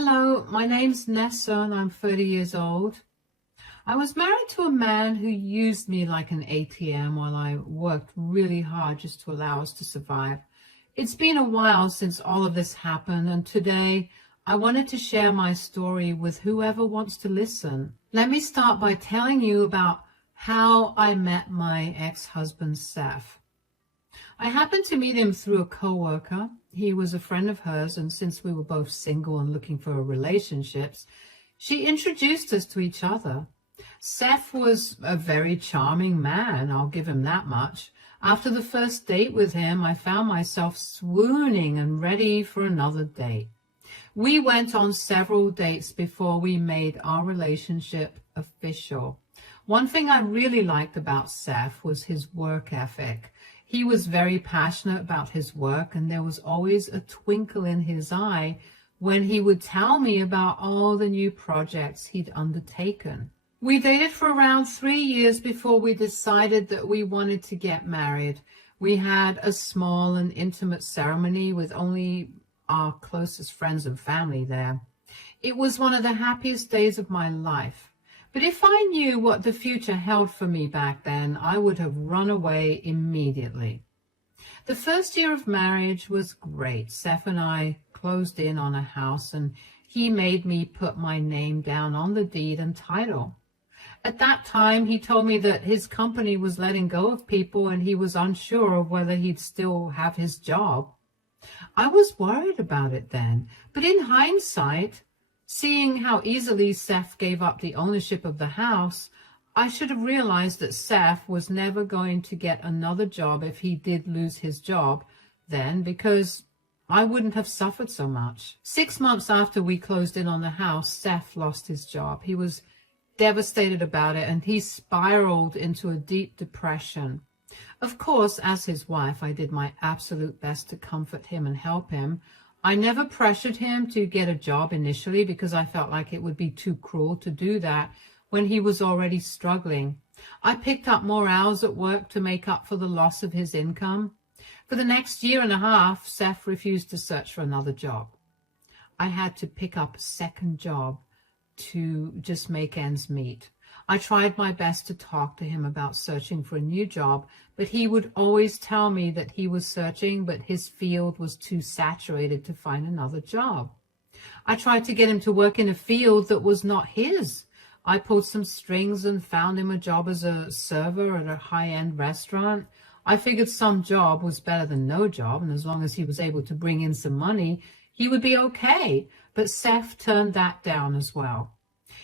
Hello, my name's Nessa and I'm 30 years old. I was married to a man who used me like an ATM while I worked really hard just to allow us to survive. It's been a while since all of this happened, and today I wanted to share my story with whoever wants to listen. Let me start by telling you about how I met my ex-husband, Seth. I happened to meet him through a coworker. He was a friend of hers, and since we were both single and looking for relationships, she introduced us to each other. Seth was a very charming man, I'll give him that much. After the first date with him, I found myself swooning and ready for another date. We went on several dates before we made our relationship official. One thing I really liked about Seth was his work ethic. He was very passionate about his work, and there was always a twinkle in his eye when he would tell me about all the new projects he'd undertaken. We dated for around 3 years before we decided that we wanted to get married. We had a small and intimate ceremony with only our closest friends and family there. It was one of the happiest days of my life. But if I knew what the future held for me back then, I would have run away immediately. The first year of marriage was great. Seth and I closed in on a house, and he made me put my name down on the deed and title. At that time, he told me that his company was letting go of people and he was unsure of whether he'd still have his job. I was worried about it then, but in hindsight, seeing how easily Seth gave up the ownership of the house, I should have realized that Seth was never going to get another job if he did lose his job then, because I wouldn't have suffered so much. 6 months after we closed in on the house, Seth lost his job. He was devastated about it, and he spiraled into a deep depression. Of course, as his wife, I did my absolute best to comfort him and help him. I never pressured him to get a job initially because I felt like it would be too cruel to do that when he was already struggling. I picked up more hours at work to make up for the loss of his income. For the next year and a half, Seth refused to search for another job. I had to pick up a second job to just make ends meet. I tried my best to talk to him about searching for a new job, but he would always tell me that he was searching, but his field was too saturated to find another job. I tried to get him to work in a field that was not his. I pulled some strings and found him a job as a server at a high-end restaurant. I figured some job was better than no job, and as long as he was able to bring in some money, he would be okay. But Seth turned that down as well.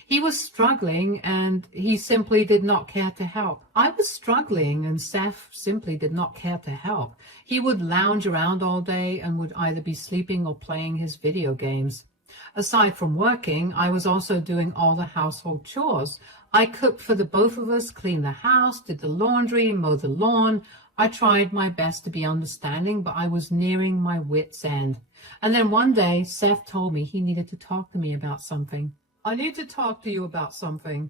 He was struggling, and he simply did not care to help. I was struggling, and Seth simply did not care to help. He would lounge around all day and would either be sleeping or playing his video games. Aside from working, I was also doing all the household chores. I cooked for the both of us, cleaned the house, did the laundry, mowed the lawn. I tried my best to be understanding, but I was nearing my wit's end. And then one day, Seth told me he needed to talk to me about something. I need to talk to you about something.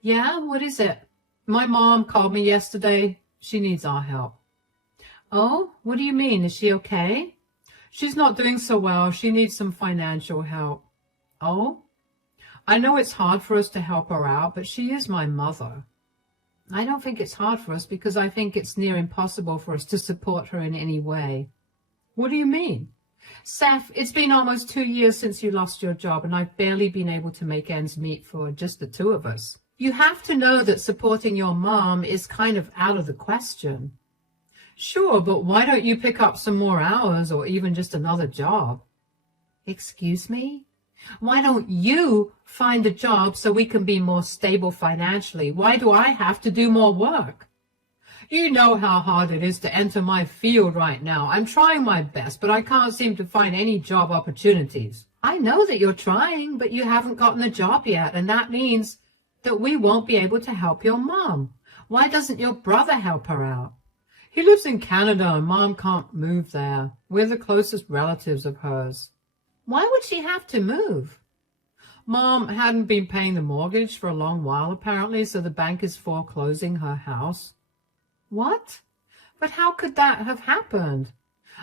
Yeah, what is it? My mom called me yesterday. She needs our help. Oh, what do you mean? Is she okay? She's not doing so well. She needs some financial help. Oh? I know it's hard for us to help her out, but she is my mother. I don't think it's hard for us because I think it's near impossible for us to support her in any way. What do you mean? Seth, it's been almost 2 years since you lost your job, and I've barely been able to make ends meet for just the two of us. You have to know that supporting your mom is kind of out of the question. Sure, but why don't you pick up some more hours or even just another job? Excuse me? Why don't you find a job so we can be more stable financially? Why do I have to do more work? You know how hard it is to enter my field right now. I'm trying my best, but I can't seem to find any job opportunities. I know that you're trying, but you haven't gotten a job yet, and that means that we won't be able to help your mom. Why doesn't your brother help her out? He lives in Canada, and Mom can't move there. We're the closest relatives of hers. Why would she have to move? Mom hadn't been paying the mortgage for a long while, apparently, so the bank is foreclosing her house. What? But how could that have happened?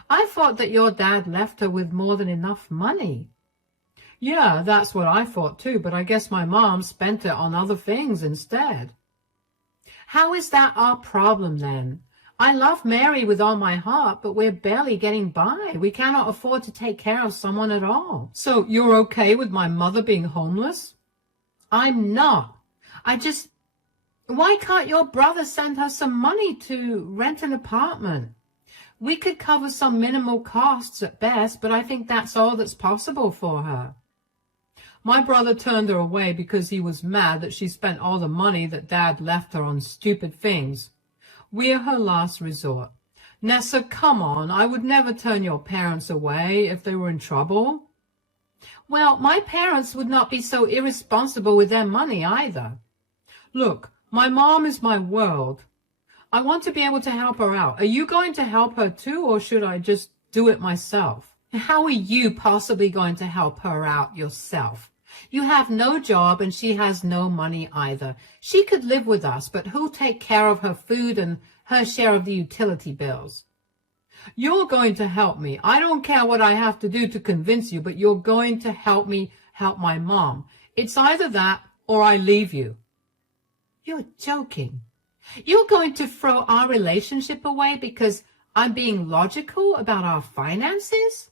I thought that your dad left her with more than enough money. Yeah, that's what I thought too, but I guess my mom spent it on other things instead. How is that our problem then? I love Mary with all my heart, but we're barely getting by. We cannot afford to take care of someone at all. So you're okay with my mother being homeless? I'm not. Why can't your brother send her some money to rent an apartment? We could cover some minimal costs at best, but I think that's all that's possible for her. My brother turned her away because he was mad that she spent all the money that Dad left her on stupid things. We're her last resort. Nessa, come on, I would never turn your parents away if they were in trouble. Well, my parents would not be so irresponsible with their money either. Look, my mom is my world. I want to be able to help her out. Are you going to help her too, or should I just do it myself? How are you possibly going to help her out yourself? You have no job and she has no money either. She could live with us, but who'll take care of her food and her share of the utility bills? You're going to help me. I don't care what I have to do to convince you, but you're going to help me help my mom. It's either that or I leave you. You're joking. You're going to throw our relationship away because I'm being logical about our finances?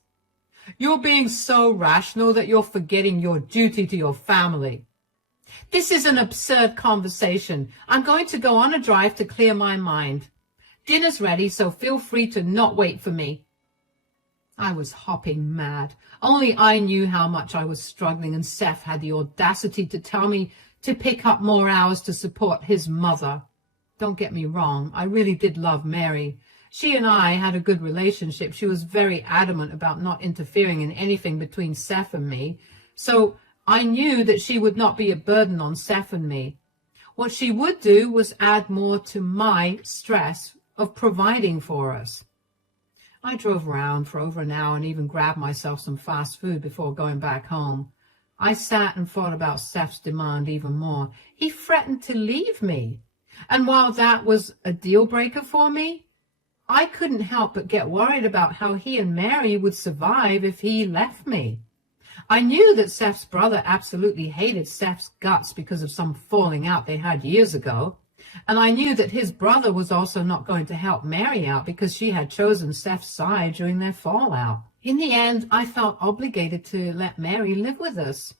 You're being so rational that you're forgetting your duty to your family. This is an absurd conversation. I'm going to go on a drive to clear my mind. Dinner's ready, so feel free to not wait for me. I was hopping mad. Only I knew how much I was struggling, and Seth had the audacity to tell me to pick up more hours to support his mother. Don't get me wrong, I really did love Mary. She and I had a good relationship. She was very adamant about not interfering in anything between Seth and me, so I knew that she would not be a burden on Seth and me. What she would do was add more to my stress of providing for us. I drove around for over an hour and even grabbed myself some fast food before going back home. I sat and thought about Seth's demand even more. He threatened to leave me. And while that was a deal breaker for me, I couldn't help but get worried about how he and Mary would survive if he left me. I knew that Seth's brother absolutely hated Seth's guts because of some falling out they had years ago. And I knew that his brother was also not going to help Mary out because she had chosen Seth's side during their fallout. In the end, I felt obligated to let Mary live with us.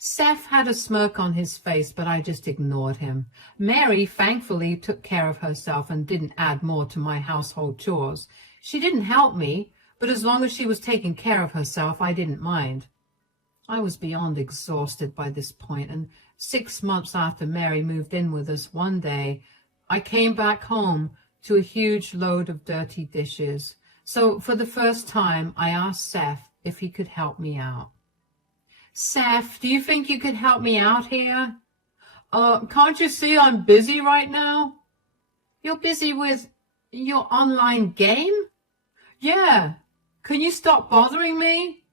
Seth had a smirk on his face, but I just ignored him. Mary thankfully took care of herself and didn't add more to my household chores. She didn't help me, but as long as she was taking care of herself, I didn't mind. I was beyond exhausted by this point, and 6 months after Mary moved in with us, one day I came back home to a huge load of dirty dishes. So for the first time, I asked Seth if he could help me out. Seth, do you think you could help me out here? Can't you see I'm busy right now? You're busy with your online game? Yeah. Can you stop bothering me?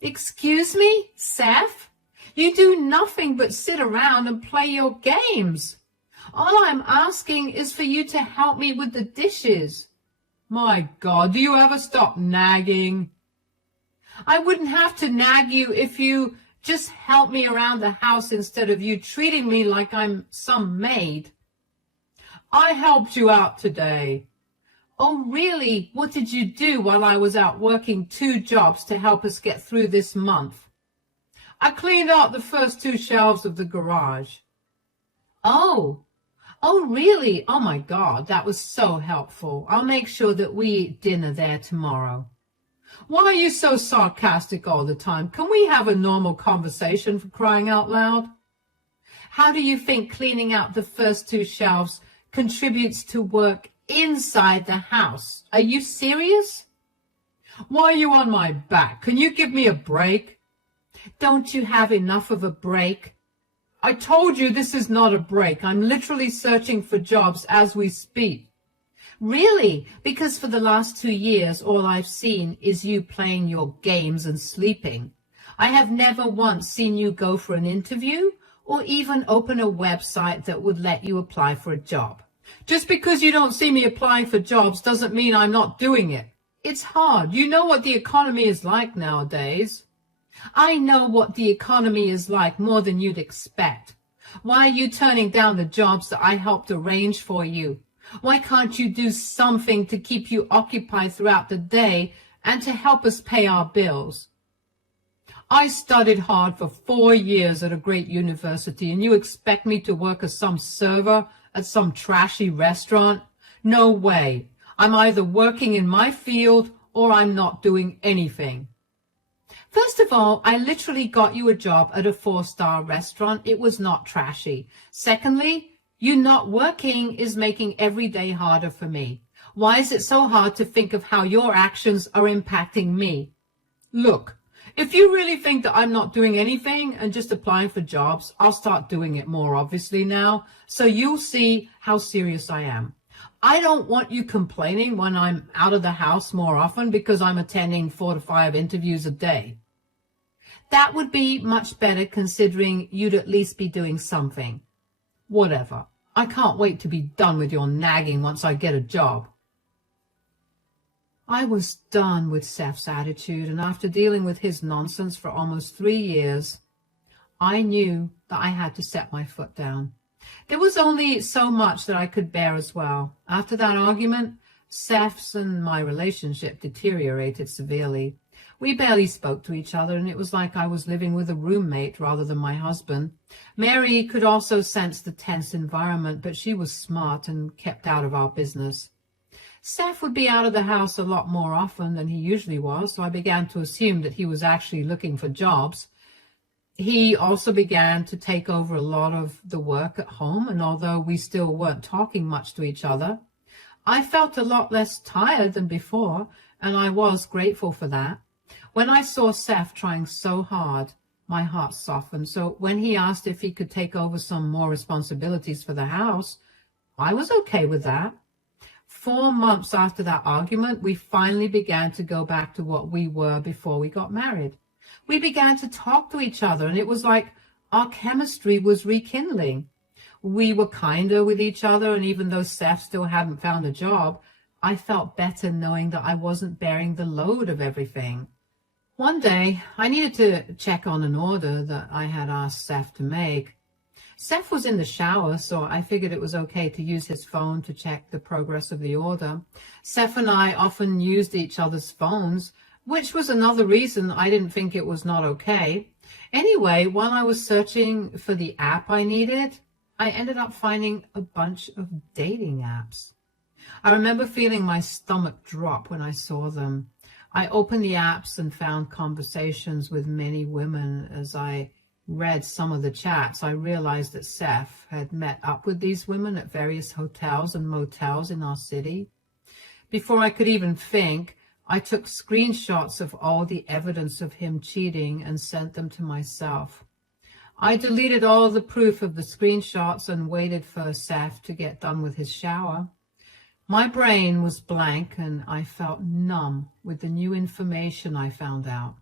Excuse me, Seth? You do nothing but sit around and play your games. All I'm asking is for you to help me with the dishes. My God, do you ever stop nagging? I wouldn't have to nag you if you just helped me around the house instead of you treating me like I'm some maid. I helped you out today. Oh, really? What did you do while I was out working 2 jobs to help us get through this month? I cleaned out the first 2 shelves of the garage. Oh, really? Oh, my God, that was so helpful. I'll make sure that we eat dinner there tomorrow. Why are you so sarcastic all the time? Can we have a normal conversation, for crying out loud? How do you think cleaning out the first 2 shelves contributes to work inside the house? Are you serious? Why are you on my back? Can you give me a break? Don't you have enough of a break? I told you this is not a break. I'm literally searching for jobs as we speak. Really? Because for the last 2 years, all I've seen is you playing your games and sleeping. I have never once seen you go for an interview or even open a website that would let you apply for a job. Just because you don't see me applying for jobs doesn't mean I'm not doing it. It's hard. You know what the economy is like nowadays. I know what the economy is like more than you'd expect. Why are you turning down the jobs that I helped arrange for you? Why can't you do something to keep you occupied throughout the day and to help us pay our bills? I studied hard for 4 years at a great university, and you expect me to work as some server at some trashy restaurant? No way. I'm either working in my field or I'm not doing anything. First of all, I literally got you a job at a 4-star restaurant. It was not trashy. Secondly, you not working is making every day harder for me. Why is it so hard to think of how your actions are impacting me? Look, if you really think that I'm not doing anything and just applying for jobs, I'll start doing it more obviously now, so you'll see how serious I am. I don't want you complaining when I'm out of the house more often because I'm attending 4 to 5 interviews a day. That would be much better considering you'd at least be doing something. Whatever. I can't wait to be done with your nagging once I get a job. I was done with Seth's attitude, and after dealing with his nonsense for almost 3 years, I knew that I had to set my foot down. There was only so much that I could bear as well. After that argument, Seth's and my relationship deteriorated severely. We barely spoke to each other, and it was like I was living with a roommate rather than my husband. Mary could also sense the tense environment, but she was smart and kept out of our business. Seth would be out of the house a lot more often than he usually was, so I began to assume that he was actually looking for jobs. He also began to take over a lot of the work at home, and although we still weren't talking much to each other, I felt a lot less tired than before, and I was grateful for that. When I saw Seth trying so hard, my heart softened, so when he asked if he could take over some more responsibilities for the house, I was okay with that. 4 months after that argument, we finally began to go back to what we were before we got married. We began to talk to each other, and it was like our chemistry was rekindling. We were kinder with each other, and even though Seth still hadn't found a job, I felt better knowing that I wasn't bearing the load of everything. One day, I needed to check on an order that I had asked Seth to make. Seth was in the shower, so I figured it was okay to use his phone to check the progress of the order. Seth and I often used each other's phones, which was another reason I didn't think it was not okay. Anyway, while I was searching for the app I needed, I ended up finding a bunch of dating apps. I remember feeling my stomach drop when I saw them. I opened the apps and found conversations with many women. As I read some of the chats, I realized that Seth had met up with these women at various hotels and motels in our city. Before I could even think, I took screenshots of all the evidence of him cheating and sent them to myself. I deleted all the proof of the screenshots and waited for Seth to get done with his shower. My brain was blank and I felt numb with the new information I found out.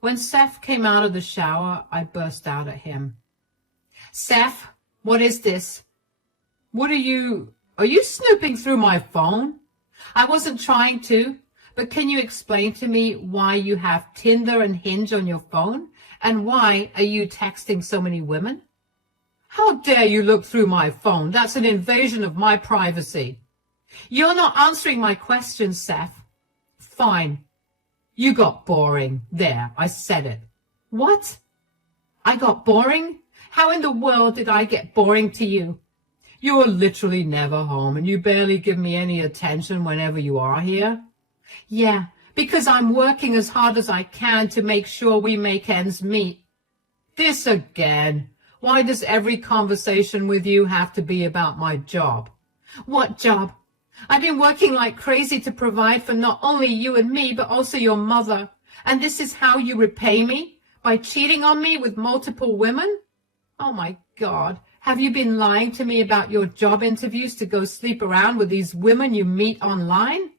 When Seth came out of the shower, I burst out at him. Seth, what is this? Are you snooping through my phone? I wasn't trying to, but can you explain to me why you have Tinder and Hinge on your phone? And why are you texting so many women? How dare you look through my phone? That's an invasion of my privacy. You're not answering my question, Seth. Fine. You got boring. There, I said it. What? I got boring? How in the world did I get boring to you? You're literally never home, and you barely give me any attention whenever you are here. Yeah, because I'm working as hard as I can to make sure we make ends meet. This again. Why does every conversation with you have to be about my job? What job? I've been working like crazy to provide for not only you and me, but also your mother. And this is how you repay me? By cheating on me with multiple women? Oh my God. Have you been lying to me about your job interviews to go sleep around with these women you meet online?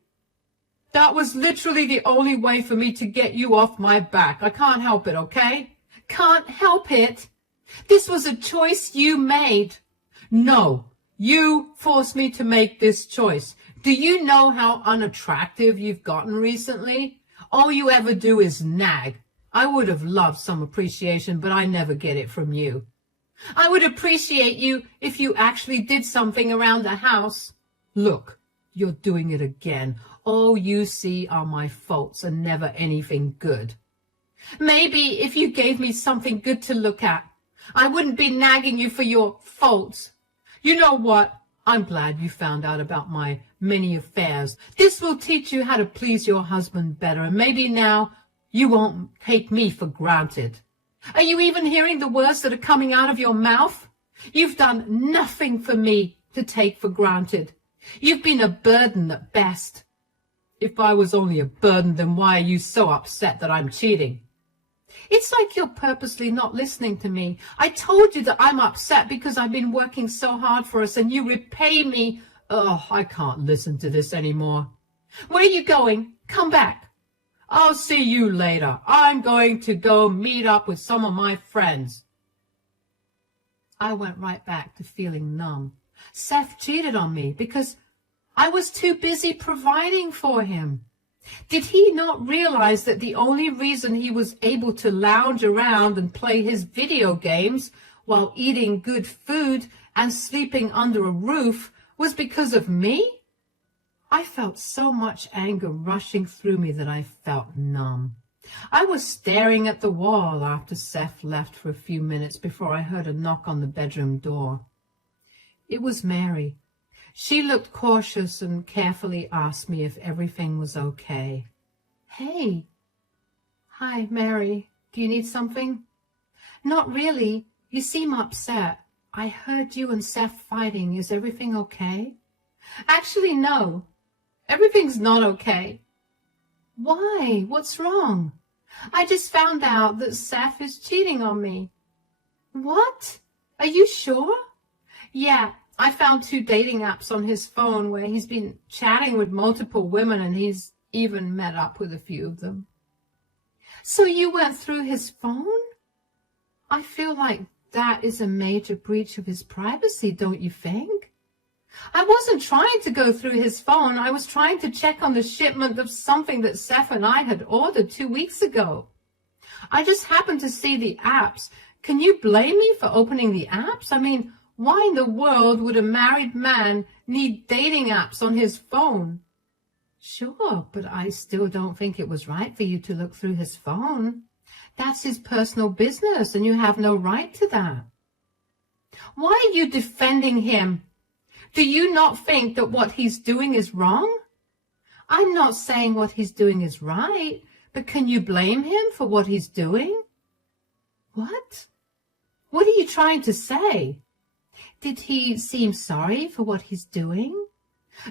That was literally the only way for me to get you off my back. I can't help it, okay? Can't help it. This was a choice you made. No. You forced me to make this choice. Do you know how unattractive you've gotten recently? All you ever do is nag. I would have loved some appreciation, but I never get it from you. I would appreciate you if you actually did something around the house. Look, you're doing it again. All you see are my faults and never anything good. Maybe if you gave me something good to look at, I wouldn't be nagging you for your faults. You know what? I'm glad you found out about my many affairs. This will teach you how to please your husband better, and maybe now you won't take me for granted. Are you even hearing the words that are coming out of your mouth? You've done nothing for me to take for granted. You've been a burden at best. If I was only a burden, then why are you so upset that I'm cheating? It's like you're purposely not listening to me. I told you that I'm upset because I've been working so hard for us, and you repay me. Oh, I can't listen to this anymore. Where are you going? Come back. I'll see you later. I'm going to go meet up with some of my friends. I went right back to feeling numb. Seth cheated on me because I was too busy providing for him. Did he not realize that the only reason he was able to lounge around and play his video games while eating good food and sleeping under a roof was because of me? I felt so much anger rushing through me that I felt numb. I was staring at the wall after Seth left for a few minutes before I heard a knock on the bedroom door. It was Mary. She looked cautious and carefully asked me if everything was okay. Hey. Hi, Mary. Do you need something? Not really. You seem upset. I heard you and Seth fighting. Is everything okay? Actually, no. Everything's not okay. Why? What's wrong? I just found out that Seth is cheating on me. What? Are you sure? Yeah, I found 2 dating apps on his phone where he's been chatting with multiple women, and he's even met up with a few of them. So you went through his phone? I feel like that is a major breach of his privacy, don't you think? I wasn't trying to go through his phone. I was trying to check on the shipment of something that Seth and I had ordered 2 weeks ago. I just happened to see the apps. Can you blame me for opening the apps? I mean, why in the world would a married man need dating apps on his phone? Sure, but I still don't think it was right for you to look through his phone. That's his personal business, and you have no right to that. Why are you defending him? Do you not think that what he's doing is wrong? I'm not saying what he's doing is right, but can you blame him for what he's doing? What? What are you trying to say? Did he seem sorry for what he's doing?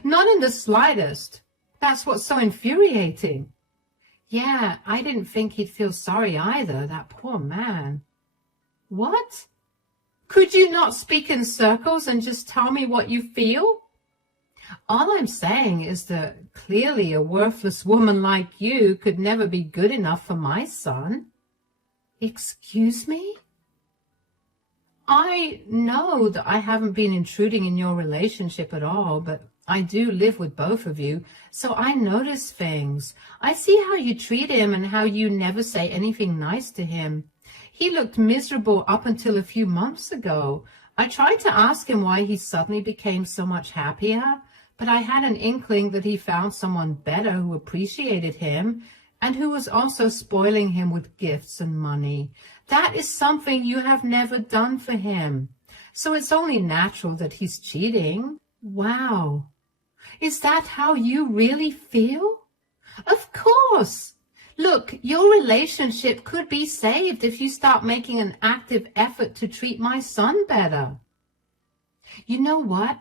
Not in the slightest. That's what's so infuriating. Yeah, I didn't think he'd feel sorry either, that poor man. What? Could you not speak in circles and just tell me what you feel? All I'm saying is that clearly a worthless woman like you could never be good enough for my son. Excuse me? I know that I haven't been intruding in your relationship at all, but I do live with both of you, so I notice things. I see how you treat him and how you never say anything nice to him. He looked miserable up until a few months ago. I tried to ask him why he suddenly became so much happier, but I had an inkling that he found someone better who appreciated him and who was also spoiling him with gifts and money. That is something you have never done for him. So it's only natural that he's cheating. Wow. Is that how you really feel? Of course. Look, your relationship could be saved if you start making an active effort to treat my son better. You know what?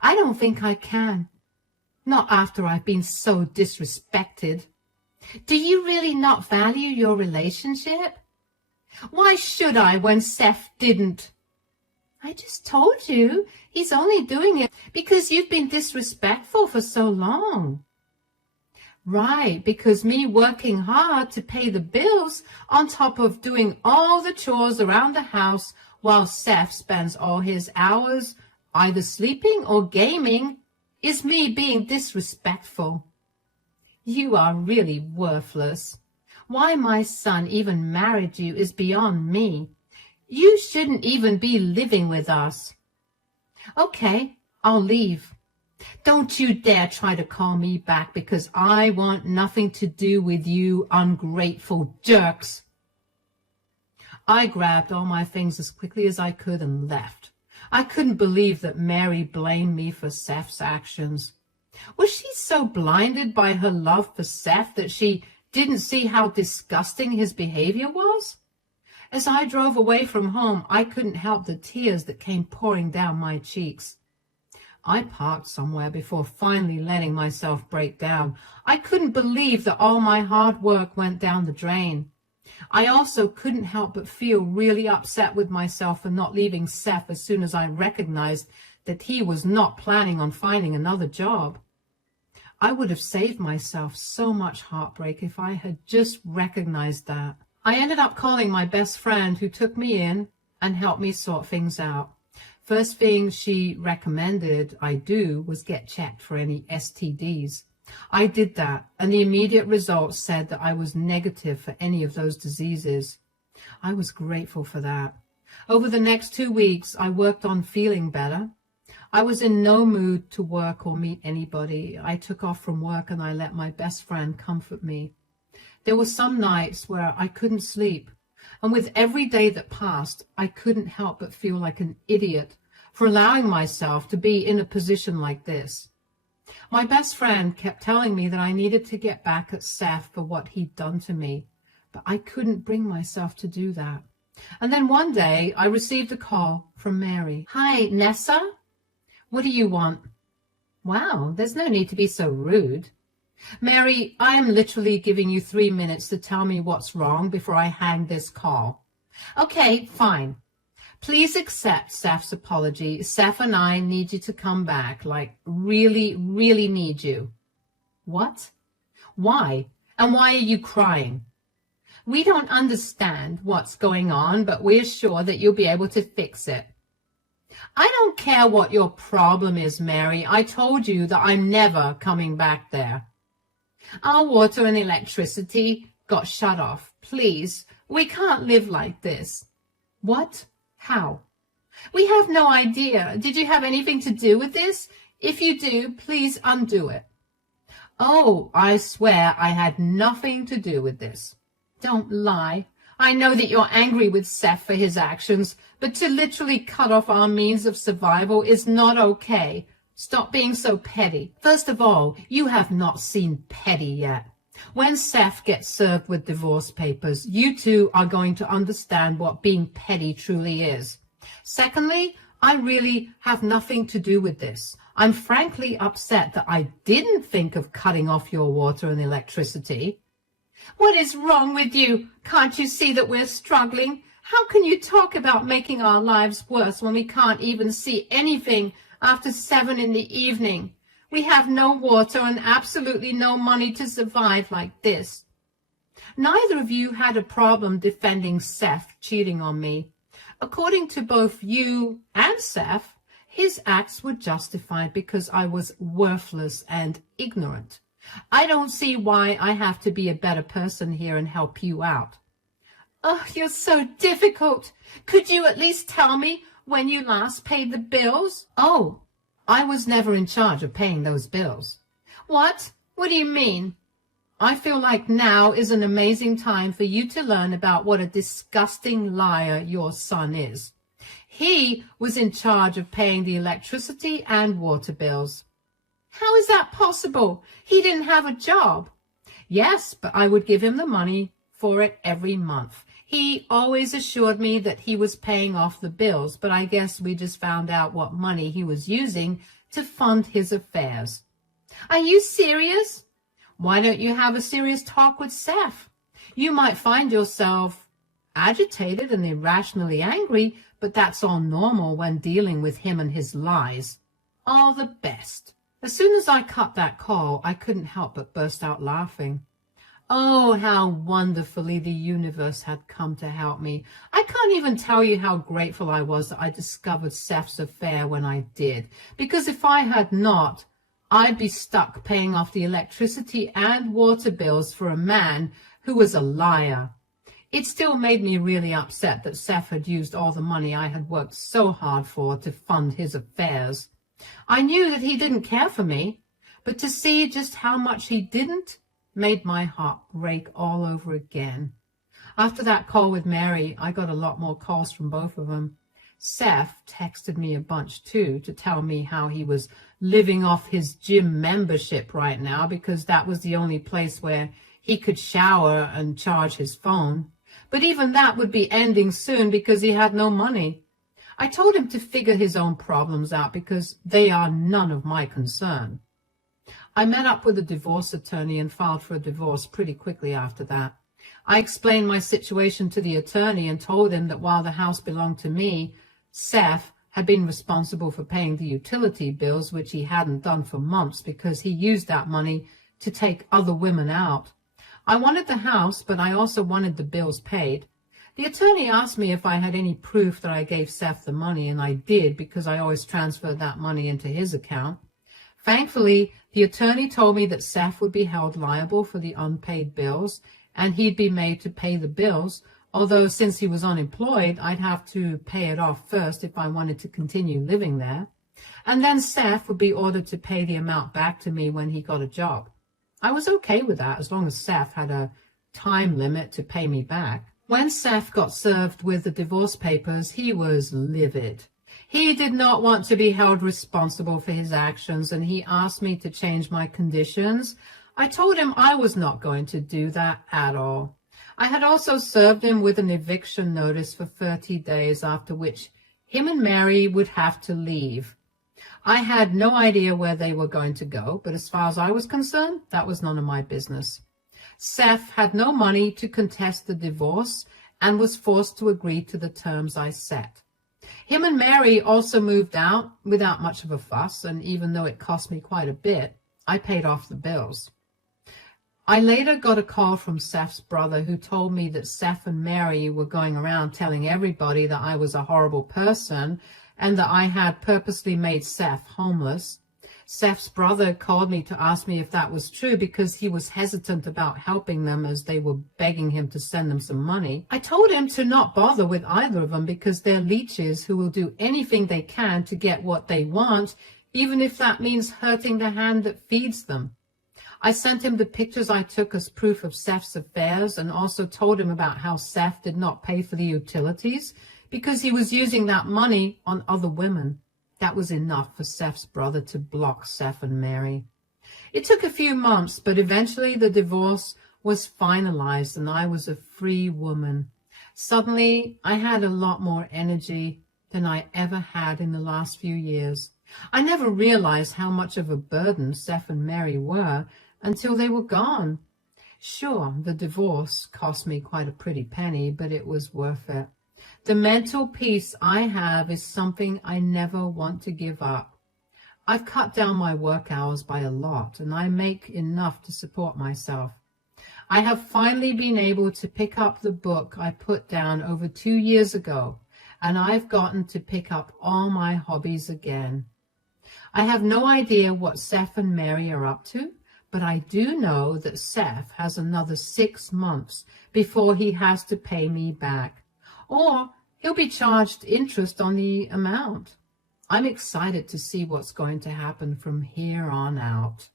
I don't think I can. Not after I've been so disrespected. Do you really not value your relationship? Why should I when Seth didn't? I just told you he's only doing it because you've been disrespectful for so long. Right, because me working hard to pay the bills on top of doing all the chores around the house while Seth spends all his hours either sleeping or gaming is me being disrespectful. You are really worthless. Why my son even married you is beyond me. You shouldn't even be living with us. Okay, I'll leave. Don't you dare try to call me back because I want nothing to do with you ungrateful jerks. I grabbed all my things as quickly as I could and left. I couldn't believe that Mary blamed me for Seth's actions. Was she so blinded by her love for Seth that she didn't see how disgusting his behavior was? As I drove away from home, I couldn't help the tears that came pouring down my cheeks. I parked somewhere before finally letting myself break down. I couldn't believe that all my hard work went down the drain. I also couldn't help but feel really upset with myself for not leaving Seth as soon as I recognized that he was not planning on finding another job. I would have saved myself so much heartbreak if I had just recognized that. I ended up calling my best friend who took me in and helped me sort things out. First thing she recommended I do was get checked for any STDs. I did that, and the immediate results said that I was negative for any of those diseases. I was grateful for that. Over the next 2 weeks, I worked on feeling better. I was in no mood to work or meet anybody. I took off from work and I let my best friend comfort me. There were some nights where I couldn't sleep, and with every day that passed, I couldn't help but feel like an idiot for allowing myself to be in a position like this. My best friend kept telling me that I needed to get back at Seth for what he'd done to me, but I couldn't bring myself to do that. And then one day I received a call from Mary. Hi, Nessa? What do you want? Wow, there's no need to be so rude. Mary, I am literally giving you 3 minutes to tell me what's wrong before I hang this call. Okay, fine. Please accept Seth's apology. Seth and I need you to come back, like really, really need you. What? Why? And why are you crying? We don't understand what's going on, but we're sure that you'll be able to fix it. I don't care what your problem is, Mary. I told you that I'm never coming back there. Our water and electricity got shut off. Please, we can't live like this. What? How? We have no idea. Did you have anything to do with this? If you do, please undo it. Oh, I swear I had nothing to do with this. Don't lie. I know that you're angry with Seth for his actions, but to literally cut off our means of survival is not okay. Stop being so petty. First of all, you have not seen petty yet. When Seth gets served with divorce papers, you two are going to understand what being petty truly is. Secondly, I really have nothing to do with this. I'm frankly upset that I didn't think of cutting off your water and electricity. What is wrong with you? Can't you see that we're struggling? How can you talk about making our lives worse when we can't even see anything after 7 in the evening? We have no water and absolutely no money to survive like this. Neither of you had a problem defending Seth cheating on me. According to both you and Seth, his acts were justified because I was worthless and ignorant. I don't see why I have to be a better person here and help you out. Oh, you're so difficult. Could you at least tell me when you last paid the bills? Oh, I was never in charge of paying those bills. What? What do you mean? I feel like now is an amazing time for you to learn about what a disgusting liar your son is. He was in charge of paying the electricity and water bills. How is that possible? He didn't have a job. Yes, but I would give him the money for it every month. He always assured me that he was paying off the bills, but I guess we just found out what money he was using to fund his affairs. Are you serious? Why don't you have a serious talk with Seth? You might find yourself agitated and irrationally angry, but that's all normal when dealing with him and his lies. All the best. As soon as I cut that call, I couldn't help but burst out laughing. Oh, how wonderfully the universe had come to help me. I can't even tell you how grateful I was that I discovered Seth's affair when I did, because if I had not, I'd be stuck paying off the electricity and water bills for a man who was a liar. It still made me really upset that Seth had used all the money I had worked so hard for to fund his affairs. I knew that he didn't care for me, but to see just how much he didn't made my heart break all over again. After that call with Mary, I got a lot more calls from both of them. Seth texted me a bunch too to tell me how he was living off his gym membership right now because that was the only place where he could shower and charge his phone. But even that would be ending soon because he had no money. I told him to figure his own problems out because they are none of my concern. I met up with a divorce attorney and filed for a divorce pretty quickly after that. I explained my situation to the attorney and told him that while the house belonged to me, Seth had been responsible for paying the utility bills, which he hadn't done for months because he used that money to take other women out. I wanted the house, but I also wanted the bills paid. The attorney asked me if I had any proof that I gave Seth the money, and I did because I always transferred that money into his account. Thankfully, the attorney told me that Seth would be held liable for the unpaid bills, and he'd be made to pay the bills, although since he was unemployed, I'd have to pay it off first if I wanted to continue living there. And then Seth would be ordered to pay the amount back to me when he got a job. I was okay with that as long as Seth had a time limit to pay me back. When Seth got served with the divorce papers, he was livid. He did not want to be held responsible for his actions, and he asked me to change my conditions. I told him I was not going to do that at all. I had also served him with an eviction notice for 30 days, after which him and Mary would have to leave. I had no idea where they were going to go, but as far as I was concerned, that was none of my business. Seth had no money to contest the divorce and was forced to agree to the terms I set. Him and Mary also moved out without much of a fuss, and even though it cost me quite a bit, I paid off the bills. I later got a call from Seth's brother who told me that Seth and Mary were going around telling everybody that I was a horrible person and that I had purposely made Seth homeless. Seth's brother called me to ask me if that was true because he was hesitant about helping them as they were begging him to send them some money. I told him to not bother with either of them because they're leeches who will do anything they can to get what they want, even if that means hurting the hand that feeds them. I sent him the pictures I took as proof of Seth's affairs and also told him about how Seth did not pay for the utilities because he was using that money on other women. That was enough for Seth's brother to block Seth and Mary. It took a few months, but eventually the divorce was finalized and I was a free woman. Suddenly, I had a lot more energy than I ever had in the last few years. I never realized how much of a burden Seth and Mary were until they were gone. Sure, the divorce cost me quite a pretty penny, but it was worth it. The mental peace I have is something I never want to give up. I've cut down my work hours by a lot, and I make enough to support myself. I have finally been able to pick up the book I put down over 2 years ago, and I've gotten to pick up all my hobbies again. I have no idea what Seth and Mary are up to, but I do know that Seth has another 6 months before he has to pay me back. Or he'll be charged interest on the amount. I'm excited to see what's going to happen from here on out.